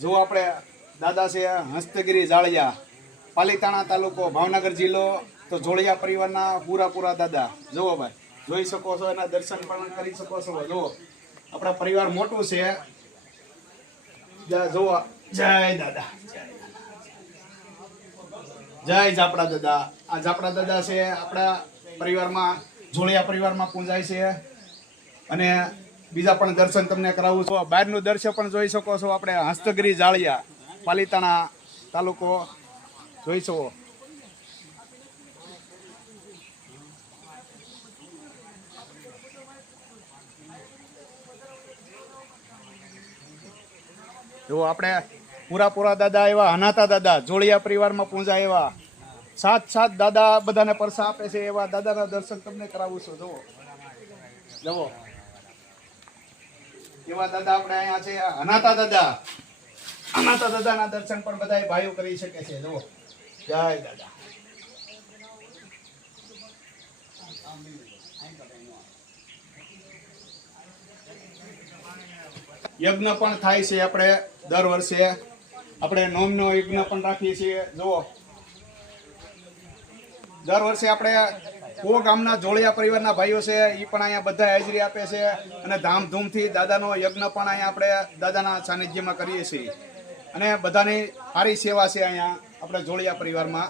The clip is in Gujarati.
જો આપણે દાદા છે હસ્તગીરી જાળિયા, પાલીતાણા તાલુકો ભાવનગર જિલ્લો, તો જોડિયા પરિવારના પૂરા પૂરા દાદા. જુઓ ભાઈ, જોઈ શકો છો, એના દર્શન પણ કરી શકો છો. જુઓ, આપણા પરિવાર મોટું છે. જુઓ. જય દાદા. જય ઝાપડા દાદા. આ ઝાપડા દાદા છે આપણા પરિવારમાં જોડિયા પરિવારમાં પૂંજાય છે. અને બીજા પણ દર્શન તમને કરાવું છું. બહારનું દર્શન પણ જોઈ શકો છો. આપણે હસ્તગીરી જાળિયા પાલીતાણા તાલુકો જોઈ શકો. જો આપણે પૂરા પૂરા દાદા એવા અનાતા દાદા જોડિયા પરિવારમાં પૂંજા એવા સાત સાત દાદા બધાને પરસા આપે છે એવા દાદાના દર્શન તમને કરાવું છું. જુઓ. જુઓ. એવા દાદા આપણે અહીંયા છે. અનાથા દાદા. અનાથા દાદાના દર્શન પણ બધા ભાઈઓ કરી શકે છે. જુઓ. જય દાદા. યજ્ઞ પણ થાય છે આપણે દર વર્ષે. આપણે નોમનો યજ્ઞ પણ રાખીએ છીએ. જુઓ. દર વર્ષે આપણે કો ગામના જોડિયા પરિવારના ભાઈઓ છે એ પણ અહીંયા બધા હાજરી આપે છે અને ધામધૂમથી દાદાનો યજ્ઞ પણ અહીંયા આપણે દાદાના સાનિધ્યમાં કરીએ છીએ. અને બધાની સારી સેવા છે અહીંયા આપણે જોડિયા પરિવારમાં.